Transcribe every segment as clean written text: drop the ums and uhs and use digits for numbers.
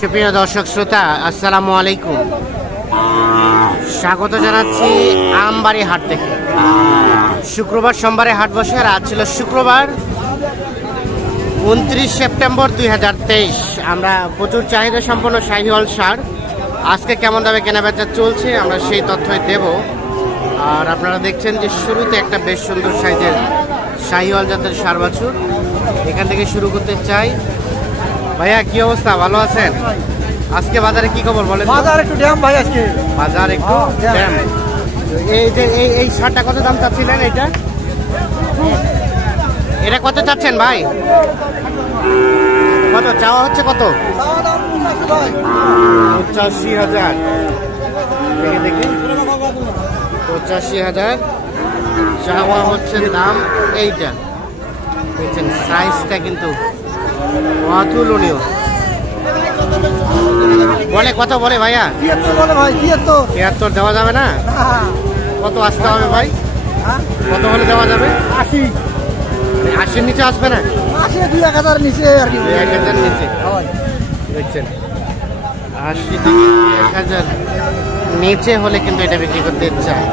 সুপ্রিয় দর্শক শ্রোতা, আসসালামু আলাইকুম। স্বাগত জানাচ্ছি আমবাড়ি হাট থেকে। শুক্রবার সোমবারে হাট বসে, আর আজ ছিল শুক্রবার 29 সেপ্টেম্বর 2023। আমরা প্রচুর চাহিদা সম্পন্ন শাহিওয়াল ষাঁড় আজকে কেমন দামে কেনাবেচা চলছে আমরা সেই তথ্যই দেব। আর আপনারা দেখছেন যে শুরুতে একটা বেশ সুন্দর সাইজের শাহিওয়াল জাতের ষাঁড় বাছুর, এখান থেকে শুরু করতে চাই। ভাইয়া কি অবস্থা, ভালো আছেন? আজকে বাজারে কি খবর বলেন? বাজার একটু ড্যাম ভাই, আজকে বাজার একটু ড্যাম। এই যে এই ষাঁড়টা কত দাম চাচ্ছিলেন? এটা কত চাচ্ছেন ভাই? কত চাওয়া হচ্ছে? কত? 85,000। দেখে দেখে 85,000 চাওয়া হচ্ছে দাম। এইটা দেখছেন, সাইজটা কিন্তু অতুলনীয়। বলে কত বলে ভাইয়া? 73 দেওয়া যাবে না? কত আসতে হবে ভাই? কত হলে দেওয়া যাবে? 80 নিচে আসবে না? 2,000 নিচে আর কি, 2,000 নিচে দেখছেন। 80 থেকে 1,000 নিচে হলে কিন্তু এটা বিক্রি করতে চায়।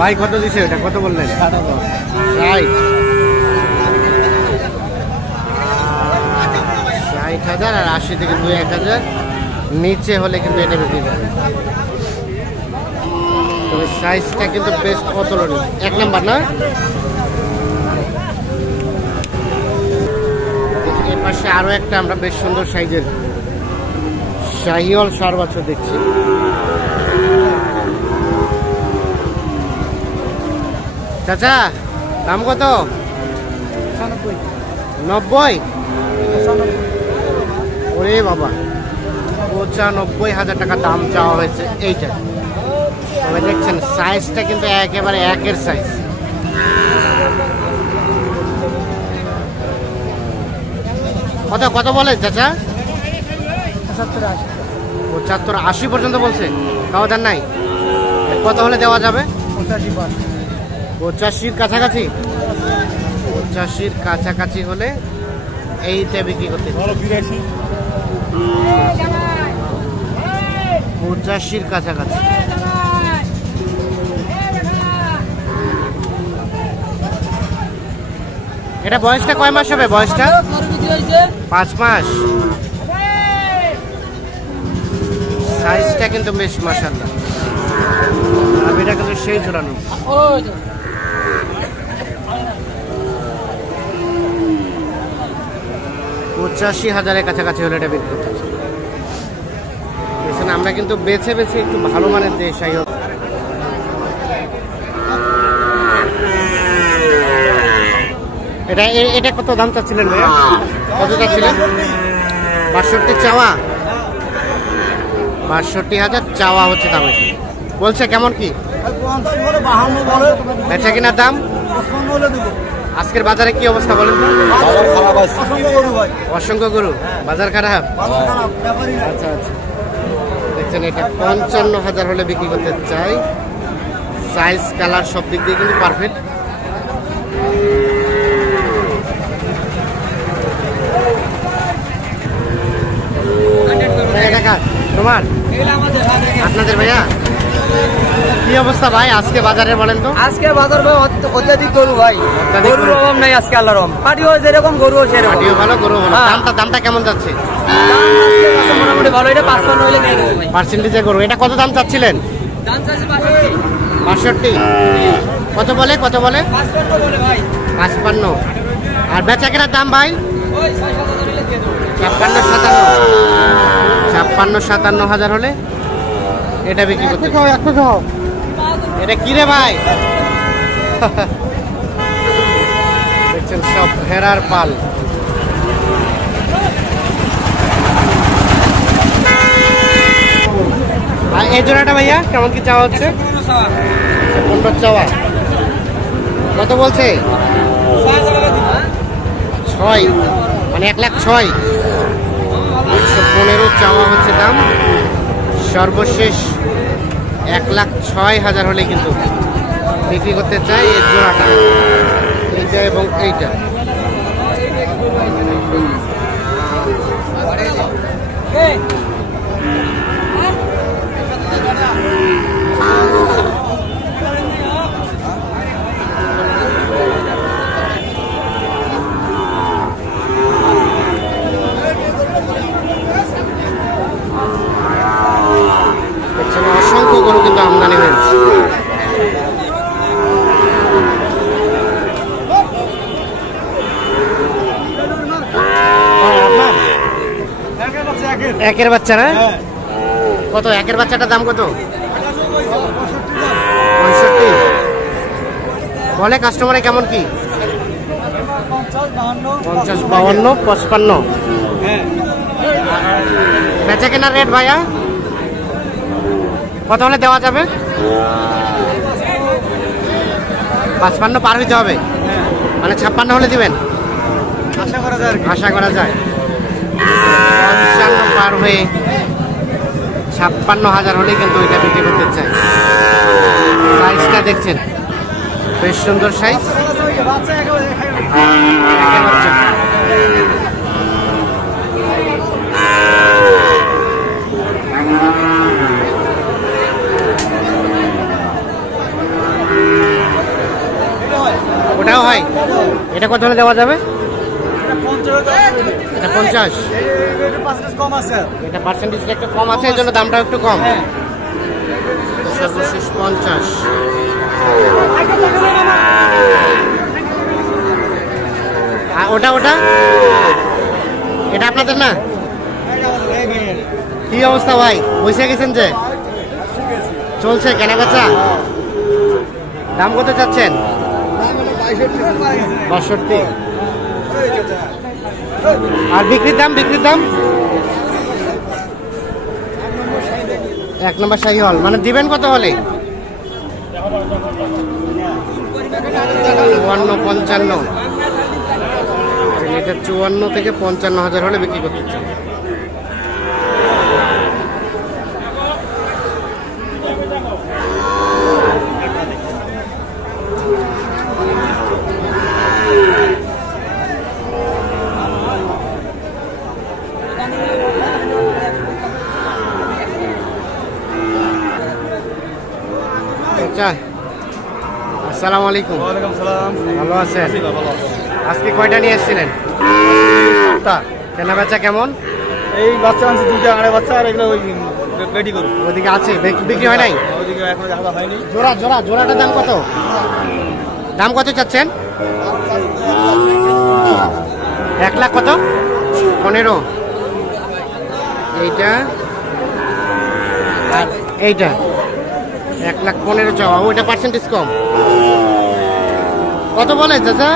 ভাই কত দিছে এটা? কত বললেন? 60,000। আর 80 থেকে 2,000 নিচে হলে কিন্তু এটা বিক্রি করবে। তবে সাইজটা কিন্তু বেশ অতুলনীয়, 1 নাম্বার না? এর পাশে আরো একটা আমরা বেশ সুন্দর সাইজের শাহিওয়াল ষাঁড় বাছুর দেখছি। চাচা দাম কত? 90? ওরে বাবা, 95,000 টাকা দাম চাওয়া হয়েছে এইটা। তবে দেখছেন সাইজটা কিন্তু একেবারে একের সাইজ। কত কত বলে চাচা? 75, 80 পর্যন্ত বলছে, তাও দেন নাই? কত হলে দেওয়া যাবে? 85-র কাছাকাছি? 85-র কাছাকাছি হলে এইটা বিক্রি করতে। 85-র কাছাকাছি। এটা বয়সটা কয় মাস হবে? বয়সটা 5 মাস। সাইজটা কিন্তু বেশ মাশাআল্লাহ। এটা কিন্তু সেই জোড়ানো। 85,000-এর কাছাকাছি হলে এটা বিক্রি করতে। আমরা কিন্তু বেছে বেছে একটু ভালো মানের যে শাহিওয়াল। এটা কত দাম চাচ্ছিলেন ভাইয়া? কত চাচ্ছিলেন? 62 চাওয়া? 62,000 চাওয়া হচ্ছে দাম। বলছে কেমন কি বেচা কিনার দাম? আজকের বাজারে কি অবস্থা বলেন? অসংখ্য গরু, বাজার খারাপ। আচ্ছা আচ্ছা, দেখছেন এটা 55,000 হলে বিক্রি করতে চাই। সাইজ কালার সব দিক দিয়ে কিন্তু পারফেক্ট। তোমার আপনাদের ভাইয়া কি অবস্থা ভাই আজকে বাজারে বলেন তো? আজকে বাজার ভাই অত্যাধিক গরু ভাই, গরুর অভাব নাই আজকে, আল্লাহর রহমত। পাটিও যেরকম, গরু সেরকম। পাটিও ভালো, গরু ভালো। দামটা কেমন যাচ্ছে? মোটামুটি ভালো। এটা 55 হইলে দিয়ে দেবো ভাই। পার্সেন্টেজে গরু। এটা কত দাম চাচ্ছিলেন? দাম চাইছে 65। কত বলে? কত বলে? 55 বলে ভাই। 55। আর বেচা কেনার দাম ভাই? ওই 6-7 হইলে দিয়ে দেবো। 56-57,000 হলে এটা বিক্রি করতে। এটা কি রে ভাই? দেখছেন সব ভেড়ার পাল। আর এই জোড়াটা ভাইয়া কেমন কি চাওয়া হচ্ছে? 15 চাওয়া। কত বলছে? 6 মানে 1,06,000। 1,15,000 চাওয়া হচ্ছে দাম, সর্বশেষ 1,06,000 হলে কিন্তু বিক্রি করতে চাই এই জোড়াটা, এইটা এবং এইটা। অসংখ্য গরু কিন্তু আমদানি হয়েছে। একের বাচ্চা না? কত একের বাচ্চাটার দাম কত? 65 বলে কাস্টমারে। কেমন কি? 50, 52, 55। বেচা কেনার রেট ভাইয়া কত হলে দেওয়া যাবে? 55 পার হইতে হবে, মানে 56 হলে দিবেন আশা করা যায়। 55 পার হয়ে 56,000 হলে কিন্তু এটা বিক্রি করতে চাই। সাইজটা দেখছেন বেশ সুন্দর সাইজ। ওটাও হয়। এটা কত হলে দেওয়া যাবে? এটা 50। এটা পার্সেন্টেজ একটু কম আছে, এই জন্য দামটাও একটু কম। সর্বশেষ 50। ওটা ওটা এটা আপনাদের না? কি অবস্থা ভাই, বসে গেছেন যে? চলছে কেনা বেচা? দাম কত চাচ্ছেন? 62। আর বিক্রির দাম? বিক্রির দাম 1 নম্বর শাহিওয়াল, মানে দিবেন কত হলে? 54, 55। এটা 54 থেকে 55,000 হলে বিক্রি করতে চাই। আসসালামু আলাইকুম। ওয়ালাইকুম সালাম। ভালো আছেন? আজকে কয়টা নিয়ে এসেছিলেন? কেনা বেচা কেমন? এই বাচ্চা আনছে দুইটা, আড়াই বাচ্চা, আর এগুলো ওই বেটি করুন। ওদিকে আছে, বিক্রি হয় নাই? ওইদিকে এখনো দেখা হয়নি। জোড়াটার দাম কত? দাম কত চাচ্ছেন? 1 লাখ কত? 15। এইটা আর এইটা 1,15,000 চাওয়া। ওইটা পার্সেন্টেজ কম। কত বলে চাচা?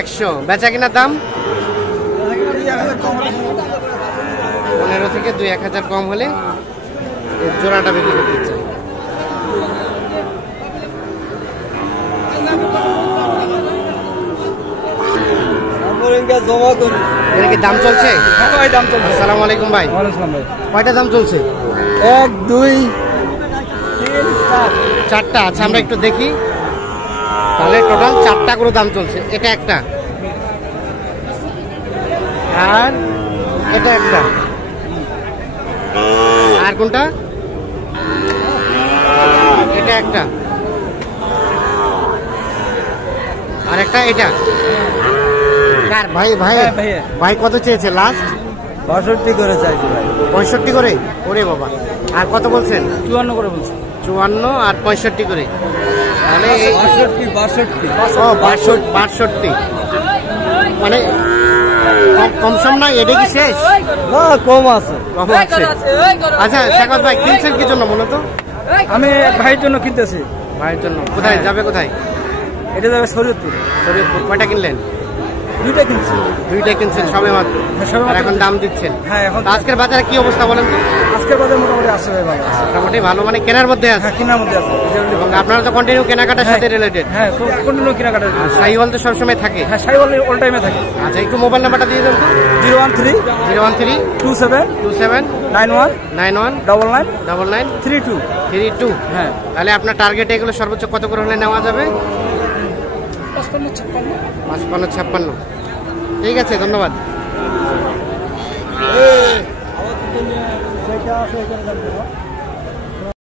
100। বেচা কিনার দাম 15 থেকে 2-1,000 কম হলে জোড়াটা বিক্রি করতে চাই। এর কি দাম চলছে? আসসালামু আলাইকুম ভাই। কয়টা দাম চলছে? 1, 2, 3, 4। 4টা। আচ্ছা আমরা একটু দেখি, তাহলে টোটাল 4টা করে দাম চলছে। এটা একটা, আর এটা একটা, আর কোনটা? এটা একটা, আর একটা এটা। কার ভাই? ভাই ভাই কত চেয়েছে লাস্ট? 65 করে চাইছি ভাই। 65 করে? ওরে বাবা। আর কত বলছেন? 54 করে বলছি। 54 আর 65 করে, তাহলে 62। মানে কম সম না? এটা কি শেষ? না, কম আছে। কম আছে। আচ্ছা সাকাত ভাই, কিনছেন কি জন্য মূলত? আমি ভাইয়ের জন্য কিনতেছি। ভাইয়ের জন্য? কোথায় যাবে? কোথায়? এটা যাবে শরীয়তপুর। শরীয়তপুর। কয়টা কিনলেন? দুইটা কিনছি। দুইটা কিনছেন সবে মাত্র, হ্যাঁ, সবে আর মাত্র। এখন দাম দিচ্ছেন। হ্যাঁ, এখন তো আজকের বাজারে কি অবস্থা বলেন তো? আজকের বাজার মোটামুটি আছে ভাই, ভালো আছে। মোটামুটি ভালো, মানে কেনার মধ্যে আছে। হ্যাঁ, কেনার মধ্যে আছে। এবং আপনারা তো কন্টিনিউ কেনাকাটার সাথে রিলেটেড। হ্যাঁ, কন্টিনিউ কেনাকাটা। শাহিওয়াল তো সবসময় থাকে। হ্যাঁ, সাইওয়াল অল টাইমে থাকে। আচ্ছা, একটু মোবাইল নাম্বারটা দিয়ে দেন তো। 013 013 27 27 91 91 99 99 32। 32। হ্যাঁ, তাহলে আপনার টার্গেট এগুলো সর্বোচ্চ কত করে হলে নেওয়া যাবে? 55 55 56। ঠিক আছে, ধন্যবাদ। সেটা আছে এখানে।